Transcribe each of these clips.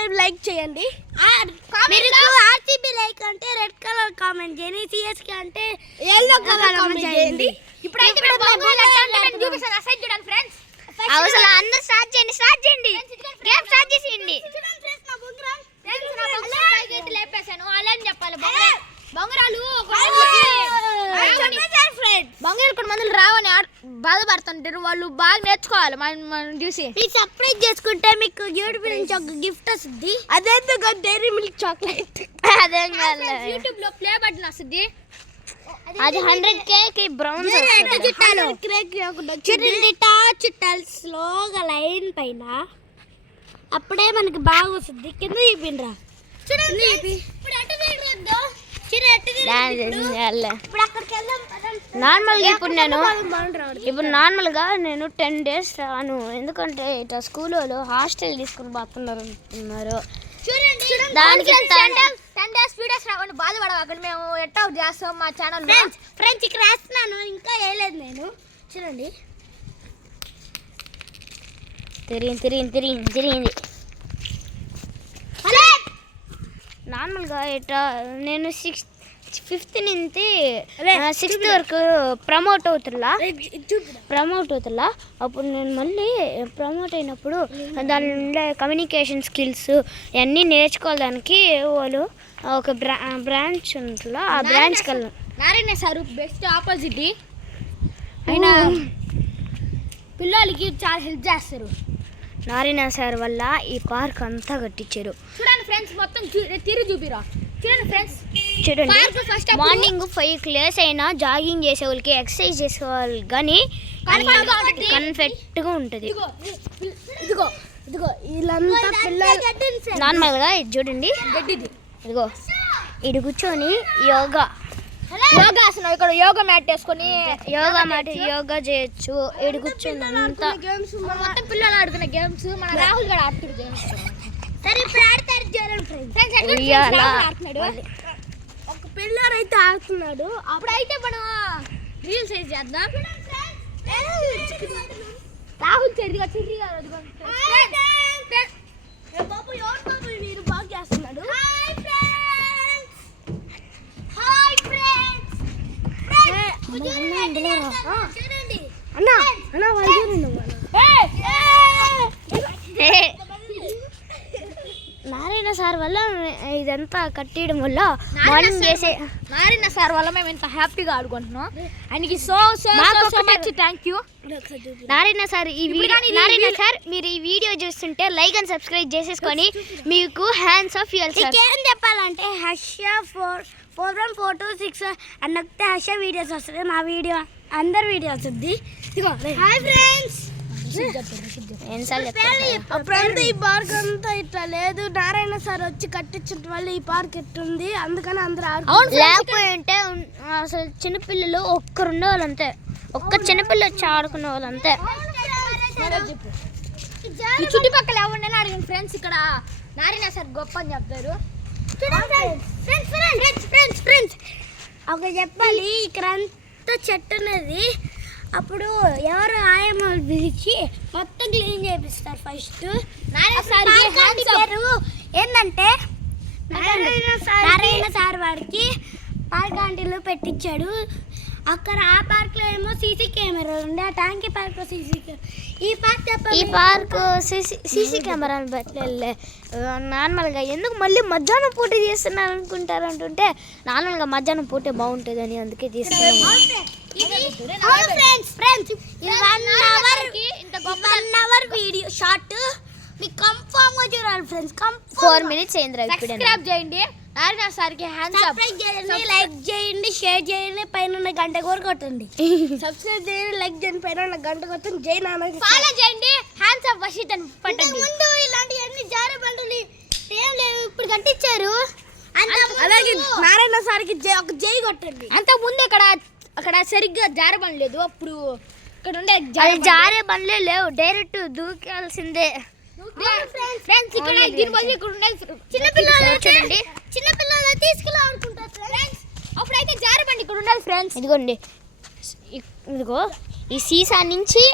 Subscribe like చేయండి. మీరు RCB like అంటే రెడ్ కలర్ కామెంట్ చేయండి, సిఎస్కే అంటే yellow కలర్ కామెంట్ చేయండి. ఇప్పుడైతే మనం బొంగులు అటెంప్ట్ చూపిస్తాను. అసైడ్ చూడండి ఫ్రెండ్స్. అసలు అందరూ స్టార్ట్ చేయండి గేమ్ స్టార్ట్ చేయండి. లేపేసాను అలా అని చెప్పాలి. బొంగరాలు బొంగరాలు కొన్ని మందులు రావని బాధపడుతుంటారు. వాళ్ళు బాగా నేర్చుకోవాలి మనం చూసి. మీరు సబ్స్క్రైబ్ చేసుకుంటే మీకు యూట్యూబ్ నుంచి ఒక గిఫ్ట్ వస్తుంది. అదేందుకు డైరీ మిల్క్ చాక్లెట్. అదేం కాదు, యూట్యూబ్ లో ప్లే బటన్ వస్తుంది. అది 100K కి బ్రౌన్ చుట్టాలు స్లోగా లైన్ పైన అప్పుడే మనకి బాగా వస్తుంది. కింద చూపిండ్రా చూడండి. నార్మల్గా నేను 10 days రాను, ఎందుకంటే ఇట్లా స్కూల్ వాళ్ళు హాస్టల్ తీసుకుని పోతున్నారు అంటున్నారు. దానికి 10 days వీడియోస్ రావండి, బాధపడకండి. మేము ఎట్టా చేస్తాం మా ఛానల్. ఫ్రెండ్స్ ఇక్కడ వేస్తున్నాను, ఇంకా వేయలేదు నేను. చూడండి తిరిగింది. నార్మల్గా ఇట్లా నేను 5th నుంచి 6th వరకు ప్రమోట్ అవుతున్నా. అప్పుడు నేను మళ్ళీ ప్రమోట్ అయినప్పుడు దానిలో కమ్యూనికేషన్ స్కిల్స్ అన్నీ నేర్చుకోవడానికి వాళ్ళు ఒక బ్రాంచ్ ఉంటుందా, ఆ బ్రాంచ్కి వెళ్ళాను. నారాయణ సార్ బెస్ట్ ఆపోజిట్ అయినా పిల్లలకి చాలా హెల్ప్ చేస్తారు. నారాయణ సార్ వల్ల ఈ పార్క్ అంతా కట్టించారు. చూడండి ఫ్రెండ్స్, మొత్తం తిరిగి చూపిరా. చూడండి ఫ్రెండ్స్, చూడండి మార్నింగ్ 5 లేస్ అయినా జాగింగ్ చేసే వాళ్ళకి, ఎక్సర్సైజ్ చేసే వాళ్ళకి కానీ కన్ఫెక్ట్గా ఉంటుంది. ఇదిగో వీళ్ళంతా పిల్లలు. నార్మల్గా ఇది చూడండి, ఇదిగో ఇది కూర్చొని యోగా ఇక్కడ యోగా మ్యాట్ వేసుకొని యోగా చేయొచ్చు. ఇది కూర్చొని అంతా మొత్తం పిల్లలు ఆడుకునే గేమ్స్. మన రాహుల్ గారు ఆడుతున్న గేమ్స్. సరే ఇప్పుడు ఆడతారు ఒక పిల్లలు అయితే ఆడుతున్నాడు. అప్పుడైతే మనం రీల్స్ అయితే చేద్దాం. రాహుల్ బాబు ఎవరు బాబు మీరు బాగా చేస్తున్నాడు. నారాయణ సార్ వల్ల ఇదంతా కట్టేయడం వల్ల మార్నింగ్ చేసే నారాయణ సార్ వల్ల మేము ఇంత హ్యాపీగా ఆడుకుంటున్నాం. ఆయనకి so much thank you. Narayana sir మీరు ఈ వీడియో చూస్తుంటే లైక్ అండ్ సబ్స్క్రైబ్ చేసేసుకొని మీకు హ్యాండ్స్ ఆఫ్ ఇవ్వాలి. ఏం చెప్పాలంటే హర్ష 41426 అని నొక్కితే హర్ష వీడియోస్ వస్తుంది. మా వీడియో అందరి వీడియో వస్తుంది. హాయ్ ఫ్రెండ్స్, అప్పుడంతా ఈ పార్క్ అంతా ఇట్లా లేదు. నారాయణ సార్ వచ్చి కట్టించడం వల్ల ఈ పార్క్ ఎట్టుంది, అందుకని అందరూ లేకపోయింటే అసలు చిన్నపిల్లలు ఒక్కరుండే వాళ్ళు అంతే, ఒక్క చిన్నపిల్ల వచ్చి ఆడుకునే వాళ్ళు అంతే. ఈ చుట్టుపక్కల ఎవరు అడిగిన ఫ్రెండ్స్, ఇక్కడ నారాయణ సార్ గొప్ప అని చెప్తారు. ఫ్రెండ్స్ ఒక చెప్పాలి, ఇక్కడ అంతా చెట్టు ఉన్నది. అప్పుడు ఎవరు ఆయమ్మలు పిలిచి మొత్తం క్లీన్ చేపిస్తారు. ఫస్ట్ ఏంటంటే నారాయణ సార్ వాడికి పార్క్ ఆంటీలు పెట్టించాడు. అక్కడ ఆ పార్క్లో ఏమో సీసీ కెమెరాలు ఉండే, ఆ ట్యాంకీ పార్క్లో సీసీ కెమెరా. ఈ పార్క్ సీసీ కెమెరాలు పెట్టలే. నార్మల్గా ఎందుకు మళ్ళీ మధ్యాహ్నం పూట చేస్తున్నారు అనుకుంటారు అంటుంటే, నార్మల్గా మధ్యాహ్నం పూటే బాగుంటుంది అని అందుకే తీసుకున్నాము. ఫ్రెండ్స్ 1 hour వీడియో షార్ట్ మీకు కన్ఫర్మ్ గా చూడాలి ఫ్రెండ్స్. 4 minutes అయింది. సబ్స్క్రైబ్ చేయండి, నారాయణ సార్కి హ్యాండ్స్ అప్ చేయండి, లైక్ చేయండి, షేర్ చేయండి, పైన గంట కూడా కొట్టండి. సబ్స్క్రైబ్ చేయండి, లైక్ చేయండి, పైన గంట కొట్టండి. జై నాన్న ఫాలో చేయండి, హ్యాండ్స్ అప్ వషితన్ పట్టండి. ముందు ఇలాంటివన్నీ జారే బండులు ఏం లేవు, ఇప్పుడు కట్టించారు. అలాగే నారాయణ సార్కి ఒక జై కొట్టండి. అంత ముందు అక్కడ సరిగ్గా జారే బండి లేదు. అప్పుడు ఇక్కడ ఉండే జారే బండ్లే లేవు, డైరెక్ట్ దూకాల్సిందే. ఫ్రెండ్స్ ఇక్కడ చిన్నపిల్లలు తీసుకెళ్ళి ఆడుకుంటారు ఫ్రెండ్స్. అప్పుడైతే జారే బండి ఇక్కడ ఉండాలి ఫ్రెండ్స్. ఇదిగోండి, ఇదిగో ఈ సీసా నుంచి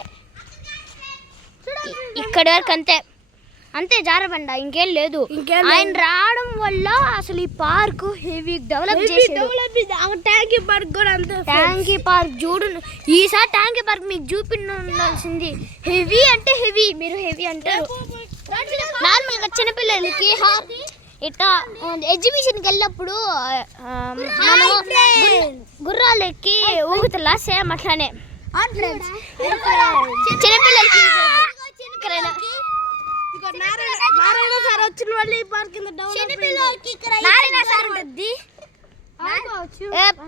ఇక్కడ వరకు అంతే. అంతే జారబండ, ఇంకేం లేదు. ఆయన రావడం వల్ల అసలు ఈ పార్క్ హెవీ డెవలప్ చేశాడు. ట్యాంకీ పార్క్ కూడా అంతే. ట్యాంకీ పార్క్ చూడు, ఈసారి ట్యాంకీ పార్క్ మీకు చూపించాల్సింది. హెవీ అంటే హెవీ, మీరు హెవీ అంటారు. నార్మల్గా చిన్నపిల్లలకి ఇట్లా ఎగ్జిబిషన్కి వెళ్ళినప్పుడు మనం గుర్రాలు ఎక్కి ఊగుతులా, సేమ్ అట్లానే చిన్నపిల్లలకి. నారాయణ సార్ వచ్చిన వాళ్ళు ఈ పార్క్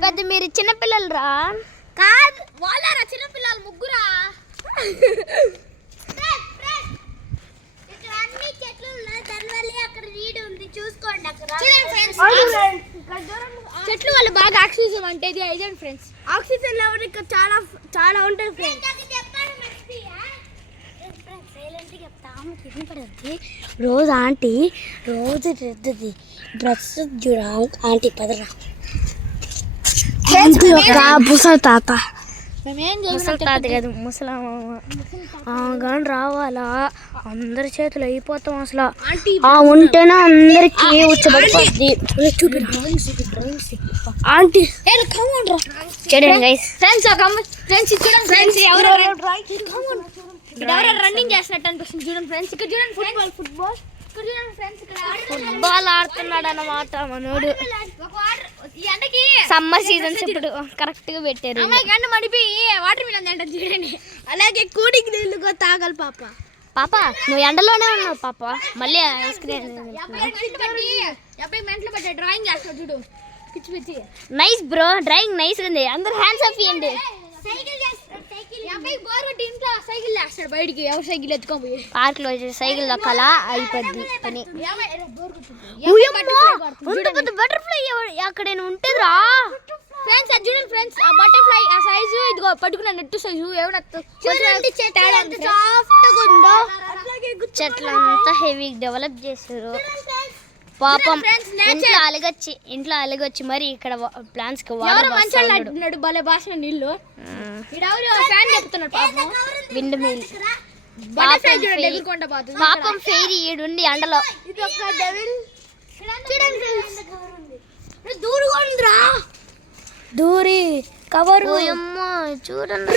పెద్ద మీరు చిన్నపిల్లలు రా కాదు, వాళ్ళరా చిన్నపిల్లలు ముగ్గురా. చెట్లు వల్ల బాగా ఆక్సిజన్ అంటే ఇది ఐజన్ ఫ్రెండ్స్. ఆక్సిజన్ లెవెల్ ఇక్కడ చాలా చాలా ఉంటుంది ఫ్రెండ్స్. రోజు ఆంటీ రోజు రెద్దది డ్రెస్ చూడ ఆంటీ పదరా ముసలి తాత. ముసలి తాత కాదు, ముసలమ్మ. కానీ రావాలా, అందరి చేతులు అయిపోతాం అసలు. ఉంటేనే అందరికి ఉచ్చబడిపోద్ది. ఆంటీ చూడండి గైస్, ఎవరో రన్నింగ్ చేసినట్టు అనిపిస్తుంది. చూడండి ఫ్రెండ్స్, ఇక్కడ చూడండి ఫుట్బాల్. ఫుట్బాల్ ఆడుతున్నాడు అన్నమాట మనోడు. సమ్మర్ సీజన్స్ ఇప్పుడు కరెక్ట్ గా పెట్టారు. గంట మడిపోయి వాటర్ మిలన్ అంటే చూడండి. అలాగే కూడికి నీళ్ళు కూడా తాగాలి పాప. పాప నువ్వు ఎండలోనే ఉన్నావు పాప, మళ్ళీ ఐస్ క్రీమ్. మెంట్లో పెట్టే డ్రాయింగ్ చేస్తాడు చూడు, పిచ్చి పిచ్చి. నైస్ బ్రో, డ్రాయింగ్ నైస్ ఉంది. అందరు హ్యాండ్స్ అప్ ఇవ్వండి. సైకిల్ చేస్తాడు బయటికి, ఎవరు సైకిల్ ఎత్తుకోపోయి పార్క్ లో సైకిల్ దొక్కాల అయిపోద్ది పని. బటర్ఫ్లై అక్కడ ఉంటుందిరా ఫ్రెండ్స్. అది చూడండి ఫ్రెండ్స్, ఆ బటర్ఫ్లై ఆ సైజు ఇదిగో పట్టుకున్న నెట్టు సైజు ఏమన్నా చెట్లంతా హెవీ డెవలప్ చేశారు పాపం. ఇంట్లో అలగొచ్చి మరి ఇక్కడ ప్లాంట్స్ కి వాటర్ మంచాడు భలే భాష నీళ్ళు. ఫ్యాన్ చెప్తున్నాడు పాపం. విండ్ మిల్ పాపం ఫెయిరీ ఈడుండి ఎండలో. దూరి కవర్ చూడండి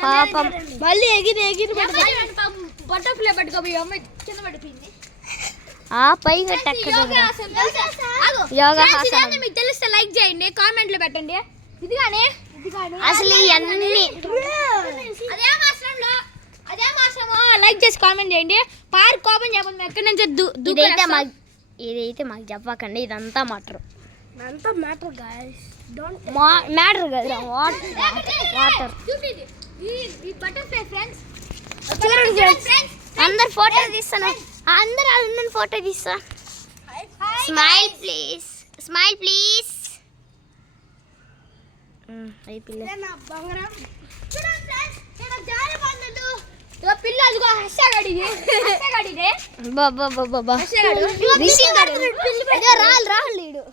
పాపం. మళ్ళీ ఎగిరి బటర్ఫ్లై పట్టుకోపోయి అమ్మాయి కింద పడిపోయింది. ఆ పైగా యోగాసనం మీకు తెలిస్తే లైక్ చేయండి, కామెంట్ లో పెట్టండి. ఇదిగానే అసలు ఇవన్నీ అదే మాసంలో లైక్ చేసి కామెంట్ చేయండి. పార్క్ ఓపెన్ చేయబోతుంది ఎక్కడి నుంచి ఇదైతే మాకు చెప్పకండి, ఇదంతా matter. Matter guys, don't matter కదా, వాటర్. ఈ బటర్ఫ్లై ఫ్రెండ్స్ అందరు ఫోటో తీస్తాను, అందరు ఫోటో తీస్తా. Smile please, smile please. పిల్లలు రాళ్ళు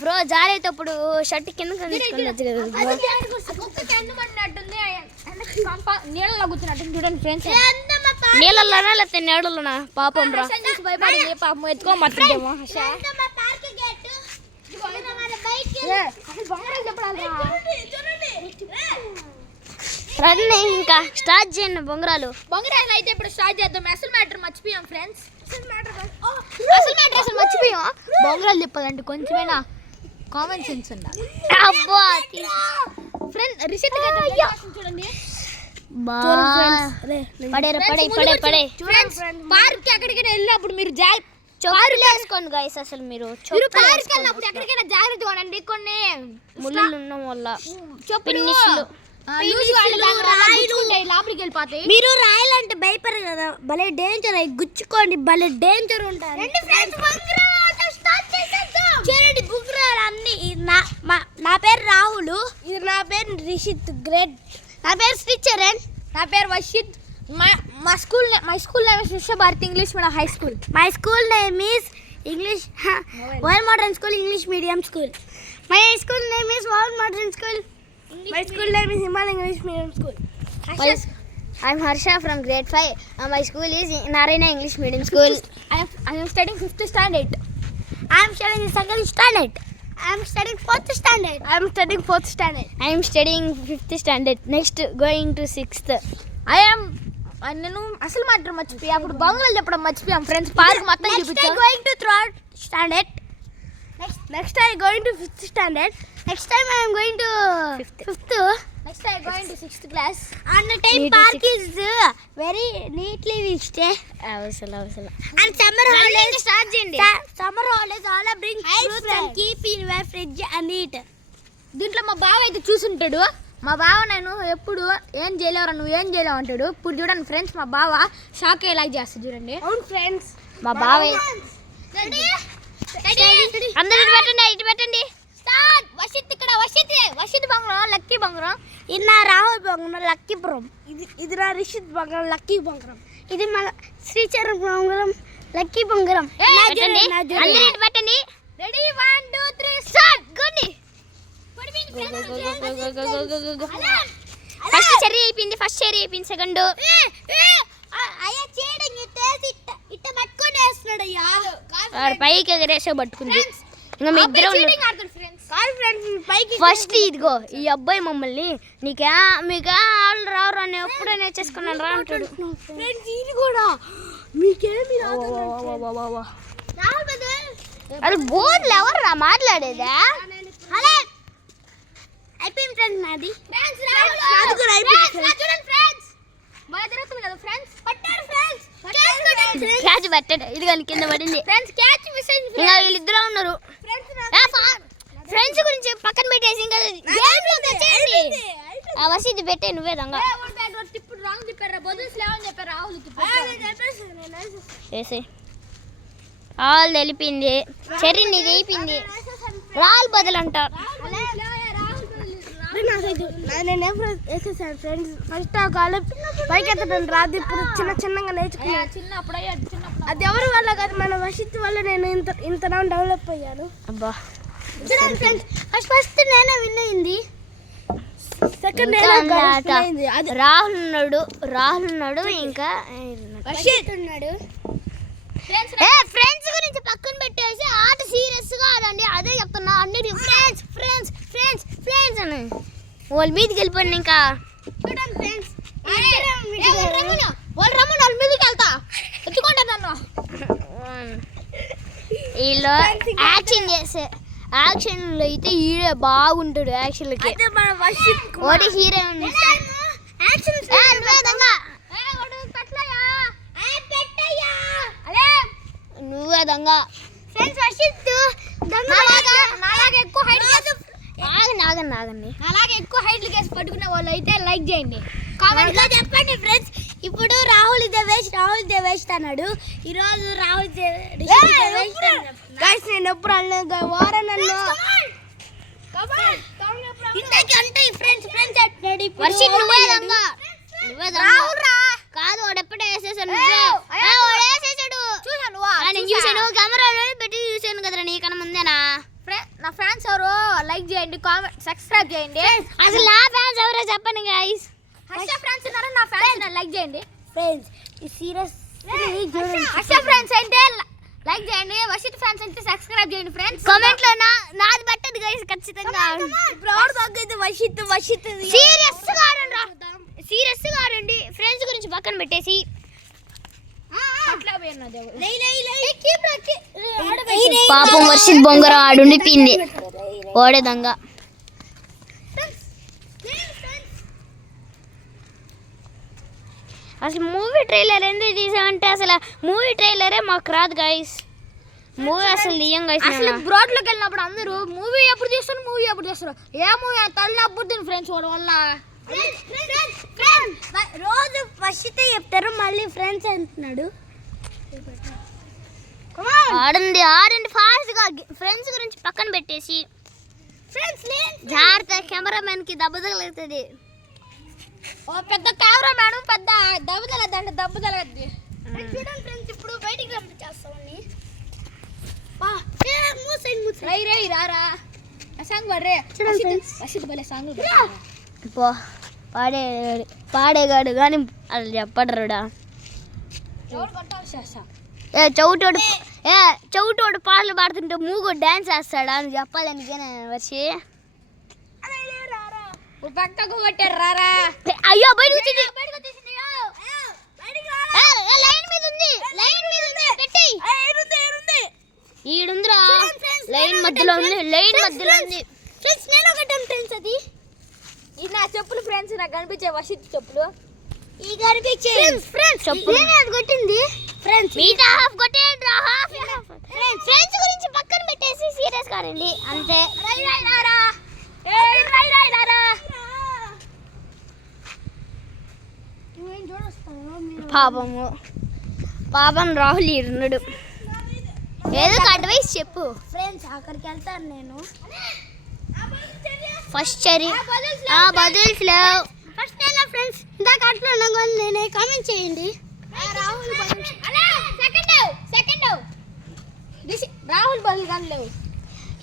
బ్రో జారేటప్పుడు షర్ట్ కింద నీళ్ళలో కూర్చున్నట్టు చూడండి ఫ్రెండ్స్. నీళ్ళలోనా లేకపోతే నీళ్ళలోనా పాపం రా భయపడింది పాపం, ఎత్తుకోమంటుందేమో. రండి ఇంకా స్టార్ట్ చేయండి బొంగరాలు. బొంగరాలు అయితే ఇప్పుడు స్టార్ట్ చేద్దాం. అసలు మ్యాటర్ మర్చిపోయాం ఫ్రెండ్స్, అసలు మర్చిపోయాం. బొంగరాలు తిప్పాలంటే కొంచెమైనా కామన్ సెన్స్ ఉండాలి. అబ్బా ఫ్రెండ్ రిషిత్ చూడండి, పడే పార్క్ ఎక్కడికైనా వెళ్ళినప్పుడు మీరు చెప్పులు వేసుకోండి గైస్. అసలు మీరు పార్క్ వెళ్ళినప్పుడు ఎక్కడికైనా జాగ్రత్తగా ఉండండి. కొన్ని ముళ్ళు ఉండడం వల్ల లోపలికి వెళ్ళిపోతాయి. మీరు రాయాలంటే భయపడరు కదా, భలే డేంజర్. అవి గుచ్చుకోండి, భలే డేంజర్ ఉంటారు. చూడండి బుగ్రాలు అన్ని. నా పేరు రాహుల్, ఇది నా పేరు రిషిత్. గ్రేట్. నా పేరు శ్రీచరణ్. నా పేరు Varshith. My school name is Vishwabharati English medium high school. My school name is English world modern school English medium school. My school name is Warren Modern School. My school name is Himal English Medium School. I'm Harsha from grade 5. My school is Narayana English Medium School. I am studying 5th standard. I am studying 2nd standard. I am studying 4th standard. I am studying 4th standard. I am studying 5th standard. Next going to 6th. నేను అసలు మాత్రం మర్చిపోయా అప్పుడు బంగాళాలు చెప్పడం మర్చిపోయాం friends park మొత్తం చూపించాం going to 3rd standard next I going to 5th standard next time I am going to 5th next I going to 6th class and time park is very neatly we stay అవసరం and summer holidays start చేయండి summer holidays all bring fruits and keep in your fridge and eat దీంట్లో మా బావ అయితే చూసుంటాడు మా బావ నేను ఎప్పుడు ఏం చేయలేవరా నువ్వు ఏం చేయలేవు అంటాడు ఇప్పుడు చూడండి ఫ్రెండ్స్ మా బావ షాక్ ఎలా చేస్తుంది చూడండి అవును ఫ్రెండ్స్ మా బావ అందరూ ఇటు పెట్టండి స్టార్ట్ వషిత్ ఇక్కడ వషిత్ బంగారం లక్కీ బంగారం ఇది నా రాహుల్ బంగారం లక్కీ బ్రం ఇది నా రిషిత్ బంగారం లక్కీ బంగారం ఇది మన శ్రీచరణ్ బంగారం లక్కీ బంగారం పెట్టండి అందరూ ఇటు పెట్టండి రెడీ 1 2 3 స్టార్ట్ గోని ఫస్ట్ చెర్రీ అయిపోయింది సెకండ్ అయ్యా చేయడం ఇట్ట పట్టుకొని వేస్తున్నాడు అయ్యా వాడు పైకి ఎగరేసే పట్టుకుంది ఇంకా మీ ఇద్దరు ఫస్ట్ ఇదిగో ఈ అబ్బాయి మమ్మల్ని మీకే వాళ్ళు రావు అని ఎప్పుడో నేర్చేసుకున్నాను రా అంటాడు ఇది కూడా మీకేమి అది బోర్డులు ఎవరు రా మాట్లాడేదా అయిపోయింది ఫ్రెండ్స్ నాది నాది కూడా అయిపోయింది చూడండి ఫ్రెండ్స్ బాగా జరుగుతుంది కదా ఫ్రెండ్స్ పట్టారు ఫ్రెండ్స్ క్యాచ్ పెట్టాడు ఇది కానీ కింద పడింది ఫ్రెండ్స్ క్యాచ్ మిస్సింగ్ ఇంకా వీళ్ళిద్దరు ఉన్నారు ఫ్రెండ్స్ గురించి పక్కన పెట్టేసి ఇంకా గేమ్ లో తెచ్చేయండి ఆ వసీది పెట్టే నువ్వే రంగా ఇప్పుడు రాంగ్ చెప్పారా బదుల్స్ లేవని చెప్పారు రాహుల్ చేసి ఆల్ తెలిపింది చెర్రీ నీది అయిపోయింది రాల్ బదులు అంటారు వేసేసాను ఫ్రెండ్స్ ఫస్ట్ ఆ కాలు పైకి ఎత్తడం రాదు ఇప్పుడు చిన్నగా నేర్చుకున్నాను చిన్నప్పుడు అది ఎవరి వల్ల కాదు మన వషిత్ వల్ల నేను ఇంత డెవలప్ అయ్యాను అబ్బా చూడండి ఫ్రెండ్స్ ఫస్ట్ నేనే విన్ అయింది సెకండ్ రాహుల్ ఉన్నాడు ఇంకా వషిత్ ఉన్నాడు ఫ్రెండ్స్ గురించి పక్కన పెట్టేసి ఆట సీరియస్ గా ఆడండి అదే చెప్తున్నా అన్నిటి ఫ్రెండ్స్ అని వాళ్ళ మీదకి వెళ్ళిపోయింది ఇంకా చూడండి ఫ్రెండ్స్ వాళ్ళ మీదకి వెళ్తా ఎత్తుకుంటా నన్ను వీళ్ళు యాక్షన్లో అయితే హీరో బాగుంటాడు యాక్షన్లకి ఒకటి హీరో నువ్వే దొంగ ఫ్రెండ్స్ వషిత్ నాలాగా ఎక్కువ హైట్ ఆగండి అలాగే ఎక్కువ హైట్ కేసి పట్టుకునే వాళ్ళు అయితే లైక్ చేయండి కామెంట్ లో చెప్పండి ఫ్రెండ్స్ ఇప్పుడు రాహుల్ దేవేష్ అన్నాడు ఈ రోజు రాహుల్ దేవేష్ గైస్ నేను ఎప్పుడు అనలేదు వారన్ అన్నా ఇంతకి అంటే ఫ్రెండ్స్ అంటాడు వర్షిత్ నువ్వే దొంగ రాహుల్ రా కాదు వాడు ఎప్పుడే వేసేసాడు చూసాను కెమెరాలో పెట్టి చూసాను కదరా నీకన్నా ముందేనా నా ఫ్రెండ్స్ ఎవరు లైక్ చేయండి కామెంట్ సబ్స్క్రైబ్ చేయండి అసలు నా ఫ్యాన్స్ ఎవరో చెప్పండి గైస్ హర్ష ఫ్రెండ్స్ ఉన్నారు నా ఫ్రెండ్స్ లైక్ చేయండి ఫ్రెండ్స్ ఈ సీరియస్ హర్ష ఫ్రెండ్స్ అంటే లైక్ చేయండి వషిత్ ఫ్రెండ్స్ అంటే సబ్స్క్రైబ్ చేయండి ఫ్రెండ్స్ కామెంట్ లో నాది పట్టదు గైస్ ఖచ్చితంగా ప్రౌడ్ తగ్గైతే వషిత్ సీరియస్ గా ఆడండి ఫ్రెండ్స్ గురించి పక్కన పెట్టేసి పాపం వర్షిత్ బొంగర ఆడుండి పిండి ఓడేదంగా అసలు మూవీ ట్రైలర్ ఎందుకు తీసామంటే అసలు మూవీ ట్రైలరే మాకు రాదు గైస్ మూవీ అసలు తీయం గైస్ అసలు బ్రాడ్ లోకి వెళ్ళినప్పుడు అందరూ మూవీ ఎప్పుడు చేస్తారు ఏ మూవీ తల్లప్పుడు ఫ్రెండ్స్ వాడు వల్ల రోజు ఫస్ట్ చెప్తారు మళ్ళీ ఫ్రెండ్స్ అంటున్నాడు ఆడండి ఫాస్ట్ గా ఫ్రెండ్స్ గురించి పక్కన పెట్టేసి ఫ్రెండ్స్ జాగ్రత్త కెమెరామెన్ కి దెబ్బ తగులుతుంది ఓ పెద్ద కెమెరా మేడం పెద్ద దెబ్బ తగలద్ది చూడండి ఫ్రెండ్స్ ఇప్పుడు బయటికి పంపించేస్తామని రై రారా ఆ సాంగ్ పాడరే వసిత్ భలే సాంగ్ పో పాడేగాడు కానీ అది చెప్పడరుడా చౌటోడు పాటలు పాడుతుంటే మూగు డాన్స్ వేస్తాడా అని చెప్పాలి అందుకేనా వచ్చి పక్కకు కొట్టారు రారా అయ్యో బయట లైన్ మీద ఉంది ఈడుందిరా లైన్ మధ్యలో ఉంది ఫ్రెండ్స్ నేను ఒకటాను ఫ్రెండ్స్ అది ఇది నా చెప్పులు ఫ్రెండ్స్ నాకు కనిపించే వసిత్ చెప్పులు ఈ కనిపించే ఫ్రెండ్స్ చెప్పులు అది కొట్టింది ఫ్రెండ్స్ మీట హాఫ్ కొట్టేయండి హాఫ్ ఫ్రెండ్స్ గురించి పక్కన పెట్టేసి సీరియస్ కారండి అంతే పాపం రాహుల్ ఈడున్నాడు ఏదో అడ్వైస్ చెప్పు ఫ్రెండ్స్ అక్కడికి వెళ్తాను నేను ఫస్ట్ బదుల్స్ లేవు ఫస్ట్ నేను ఫ్రెండ్స్ ఇందాక అట్లా ఉన్నాను నేనే కామెంట్ చేయండి రాహుల్ రాహుల్ బదులు కానీ లేవు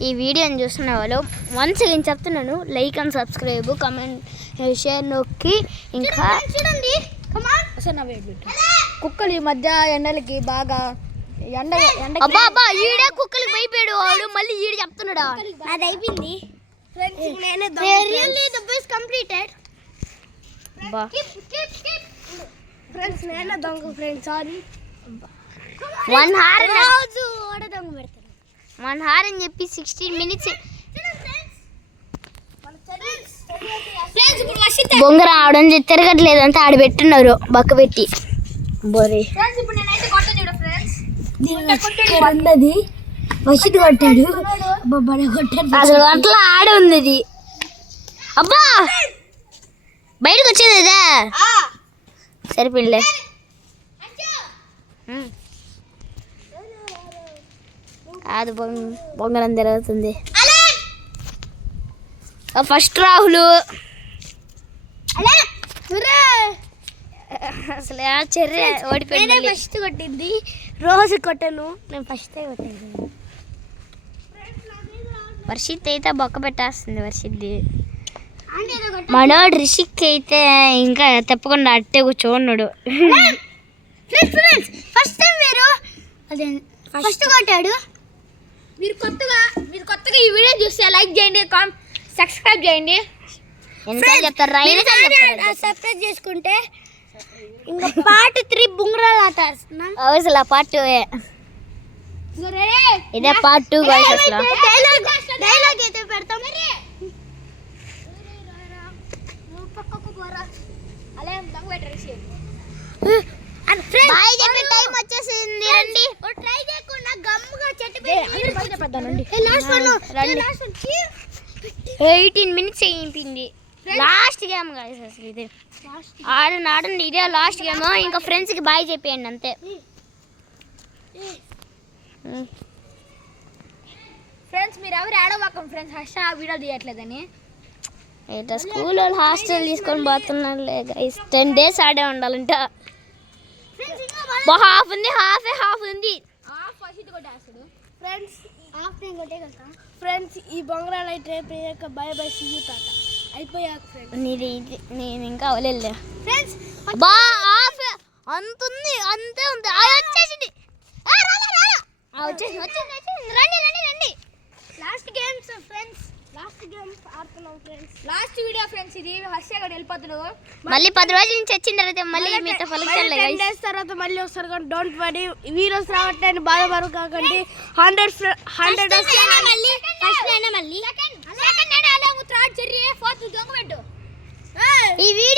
ఈ వీడియోని చూస్తున్న వాళ్ళు వన్స్ నేను చెప్తున్నాను like and subscribe comment share నొక్కి ఇంకా చూడండి కుక్కలు ఈ మధ్య ఎండలకి బాగా అబ్బా ఈడే కుక్కలకి భయపేడు వాడు మళ్ళీ ఈడు చెప్తున్నాడా అది అయిపోయింది కంప్లీటెడ్ ఫ్రెండ్స్ నేనే దొంగ ఫ్రెండ్స్ సారీ 1 hour రోజు ఓడ దొంగ పెడతాను 1 hour అని చెప్పి 16 minutes బొంగర ఆవడం తిరగట్లేదు అంటే ఆడ పెట్టున్నారు బక్క పెట్టి బోరే అన్నది వసిత్ కొట్టాడు కొట్టాడు అసలు అట్లా ఆడ ఉంది ఇది అబ్బా బయటకు వచ్చేది అదే సరిపోయిందిలే అది బొంగరం తిరుగుతుంది ఫస్ట్ రాహుల్ అసలు చెర్రీ ఓడిపోయింది ఫస్ట్ కొట్టింది రోజు కొట్టాను నేను ఫస్ట్ కొట్టాను వర్షిత్ అయితే బొక్క పెట్టేస్తుంది వర్షిద్ది మనోడు రిషిక్ అయితే ఇంకా తప్పకుండా అట్టే కూర్చోన్నాడు ఫస్ట్ టైం మీరు అదే ఫస్ట్ కొట్టాడు మీరు కొత్తగా ఈ వీడియో చూస్తే లైక్ చేయండి సబ్స్క్రైబ్ చేయండి ఎంత చెప్తారు సబ్స్క్రైబ్ చేసుకుంటే ఇంకా పార్ట్ 3 బుంగరాలు ఆట ఆడుతున్నాం అసలు పార్ట్ 2 ఇదే పార్ట్ 2 గైస్ అసలు డైలాగ్ అయితే పెడతాం బాయ్ చెప్పే టైం వచ్చేసింది రండి ట్రై చేయకుండా గమ్ముగా చెట్టు రండి 18 minutes అయిపోయింది లాస్ట్ గేమ్ గైస్ అసలు ఇది ఆడండి ఇదే లాస్ట్ గేమ్ ఇంకా ఫ్రెండ్స్కి బాయ్ చెప్పేయండి అంతే ఫ్రెండ్స్ మీరు ఎవరు ఆడవాకం ఫ్రెండ్స్ హర్ష ఆ వీడియో తీయట్లేదని ఇట్లా స్కూల్ వాళ్ళు హాస్టల్ తీసుకొని పోతున్నారులే గైస్ 10 days ఆడే ఉండాలంట హాఫ్ ఉంది హాఫ్ ఉంది ఫ్రెండ్స్ ఈ బొంగరాలు అయితే బై బై సీ టాటా అయిపోయాక ఫ్రెండ్స్ నేను ఇంకా అవలేదు ఫ్రెండ్స్ బా హాఫ్ అంత ఉంది అంతే ఉంది వచ్చేసింది వచ్చేసింది రండి లాస్ట్ గేమ్స్ ఫ్రెండ్స్ ఆడుతున్నాం ఫ్రెండ్స్ లాస్ట్ వీడియో ఫ్రెండ్స్ ఇది హర్ష గడు వెళ్ళిపోతున్నాడు మళ్ళీ 10 రోజుల నుంచి వచ్చిన తర్వాత మళ్ళీ మీతో పలుకుతాను 10 days తర్వాత మళ్ళీ వస్తారు కానీ డోంట్ వరీ వీడియోస్ రావట్లేదు బాధపడరు కాకండి 100 మళ్ళీ ఫస్ట్ అయినా మళ్ళీ సెకండ్ అయినా అలా థర్డ్ చెర్రీ ఫోర్త్ దొంగ పెట్టు ఈ వీడియో